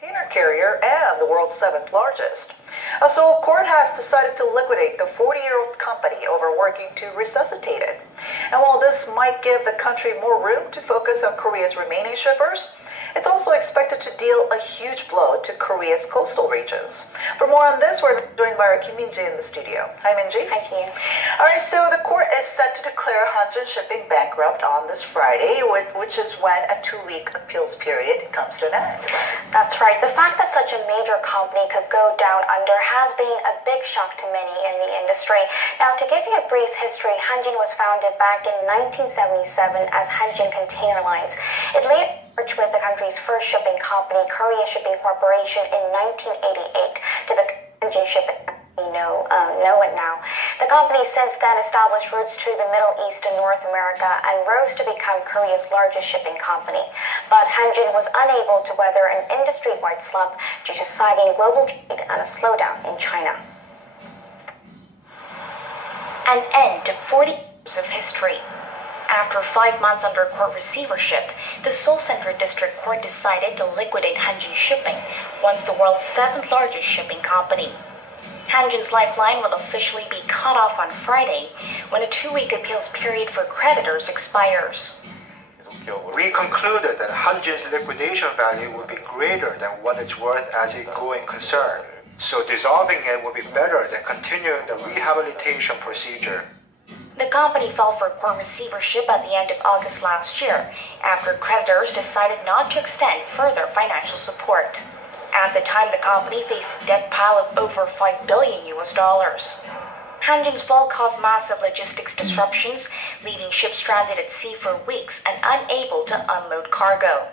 Container carrier and the world's seventh largest. A Seoul court has decided to liquidate the 40-year-old company over working to resuscitate it. And while this might give the country more room to focus on Korea's remaining shippers, it's also expected to deal a huge blow to Korea's coastal regions. For more on this, we're joined by our Kim Min-ji in the studio. Hi, Min-ji. Hi, Kim. All right, so the court is set to declare Hanjin Shipping bankrupt on this Friday, which is when a 2-week appeals period comes to an end. That's right. The fact that such a major company could go down under has been a big shock to many in the industry. Now, to give you a brief history, Hanjin was founded back in 1977 as Hanjin Container Lines. It later merged with the country's first shipping company, Korea Shipping Corporation, in 1988 to become Hanjin Shipping. Know it now. The company since then established routes to the Middle East and North America and rose to become Korea's largest shipping company. But Hanjin was unable to weather an industry-wide slump due to sagging global trade and a slowdown in China. An end to 40 years of history. After 5 months under court receivership, the Seoul Central District Court decided to liquidate Hanjin Shipping, once the world's 7th largest shipping company. Hanjin's lifeline will officially be cut off on Friday when a 2-week appeals period for creditors expires. We concluded that Hanjin's liquidation value would be greater than what it's worth as a going concern, so dissolving it would be better than continuing the rehabilitation procedure. The company fell for court receivership at the end of August last year, after creditors decided not to extend further financial support. At the time, the company faced a debt pile of over $5 billion. Hanjin's fall caused massive logistics disruptions, leaving ships stranded at sea for weeks and unable to unload cargo.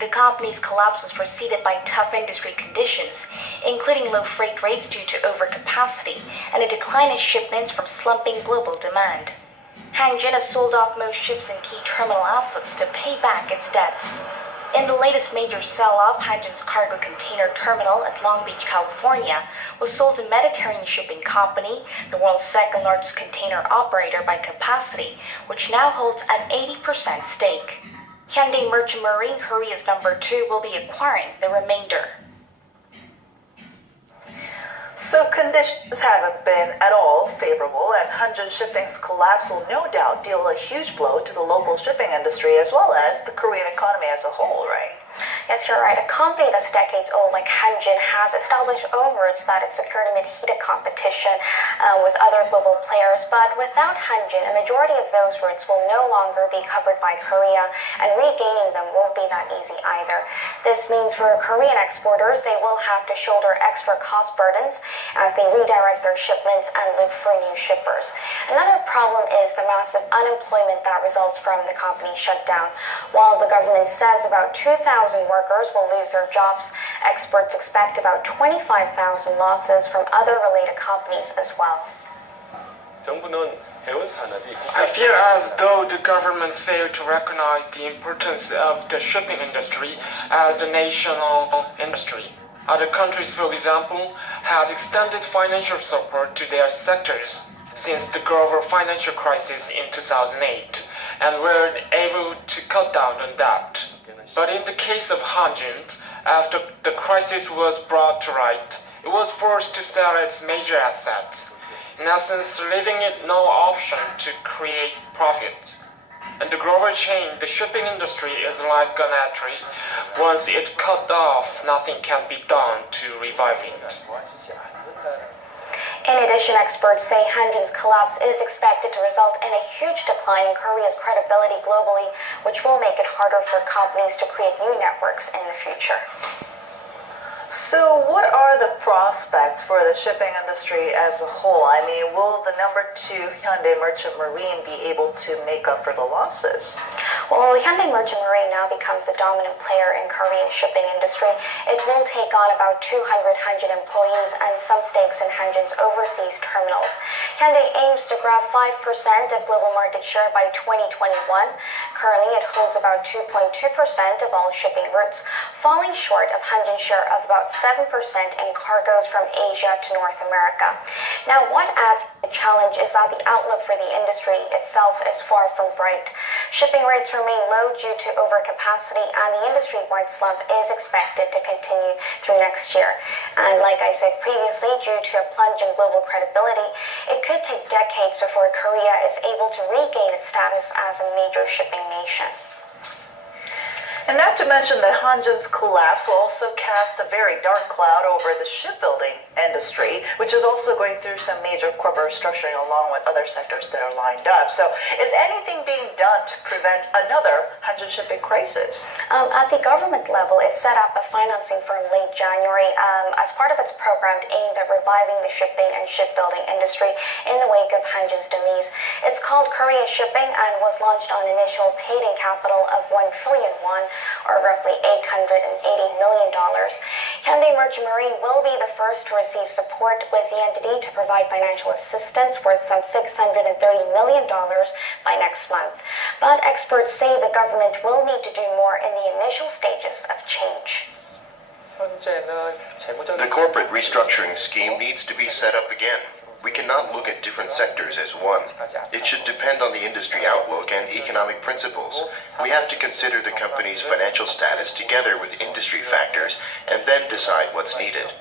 The company's collapse was preceded by tough industry conditions, including low freight rates due to overcapacity and a decline in shipments from slumping global demand. Hanjin has sold off most ships and key terminal assets to pay back its debts. In the latest major sell-off, Hanjin's cargo container terminal at Long Beach, California, was sold to Mediterranean Shipping Company, the world's second-largest container operator by capacity, which now holds an 80% stake. Hyundai Merchant Marine, Korea's #2, will be acquiring the remainder. So conditions haven't been at all favorable, and Hanjin Shipping's collapse will no doubt deal a huge blow to the local shipping industry as well as the Korean economy as a whole, right? Yes, you're right. A company that's decades old like Hanjin has established own routes that it secured amid heated competition with other global players. But without Hanjin, a majority of those routes will no longer be covered by Korea, and regaining them won't be that easy either. This means for Korean exporters, they will have to shoulder extra cost burdens as they redirect their shipments and look for new shippers. Another problem is the massive unemployment that results from the company shutdown. While the government says about 2,000 workers will lose their jobs, experts expect about 25,000 losses from other related companies as well. I feel as though the government failed to recognize the importance of the shipping industry as the national industry. Other countries, for example, had extended financial support to their sectors since the global financial crisis in 2008 and were able to cut down on debt. But in the case of Hanjin, after the crisis was brought to light, it was forced to sell its major assets, in essence leaving it no option to create profit. In the global chain, the shipping industry is like an artery. Once it's cut off, nothing can be done to revive it. In addition, experts say Hanjin's collapse is expected to result in a huge decline in Korea's credibility globally, which will make it harder for companies to create new networks in the future. So what are the prospects for the shipping industry as a whole? I mean, will the #2 Hyundai Merchant Marine be able to make up for the losses? Well, Hyundai Merchant Marine now becomes the dominant player in Korean shipping industry. It will take on about 200 Hanjin employees and some stakes in Hanjin's overseas terminals. Hyundai aims to grab 5% of global market share by 2021. Currently, it holds about 2.2% of all shipping routes, falling short of Hanjin's share of about 7% in cargoes from Asia to North America. Now, what adds to the challenge is that the outlook for the industry itself is far from bright. Shipping rates remain low due to overcapacity, and the industry-wide slump is expected to continue through next year. And like I said previously, due to a plunge in global credibility, it could take decades before Korea is able to regain its status as a major shipping nation. And not to mention that Hanjin's collapse will also cast a very dark cloud over the shipbuilding industry, which is also going through some major corporate restructuring along with other sectors that are lined up. So is anything being done to prevent another Hanjin shipping crisis? At the government level, it set up a financing firm late January as part of its program aimed at reviving the shipping and shipbuilding industry in the wake of Hanjin's demise. It's called Korea Shipping and was launched on initial paid-in capital of 1 trillion won, or roughly $880 million. Hyundai Merchant Marine will be the first to receive support, with the entity to provide financial assistance worth some $630 million by next month. But experts say the government will need to do more in the initial stages of change. The corporate restructuring scheme needs to be set up again. We cannot look at different sectors as one. It should depend on the industry outlook and economic principles. We have to consider the company's financial status together with industry factors and then decide what's needed.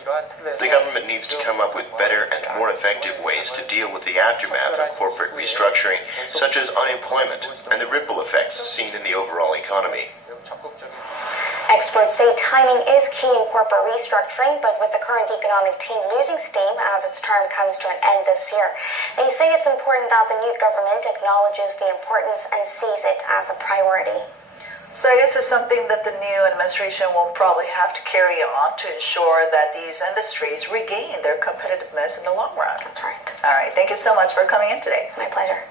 The government needs to come up with better and more effective ways to deal with the aftermath of corporate restructuring, such as unemployment and the ripple effects seen in the overall economy. Experts say timing is key in corporate restructuring, but with the current economic team losing steam as its term comes to an end this year, they say it's important that the new government acknowledges the importance and sees it as a priority. So I guess it's something that the new administration will probably have to carry on to ensure that these industries regain their competitiveness in the long run. That's right. All right. Thank you so much for coming in today. My pleasure.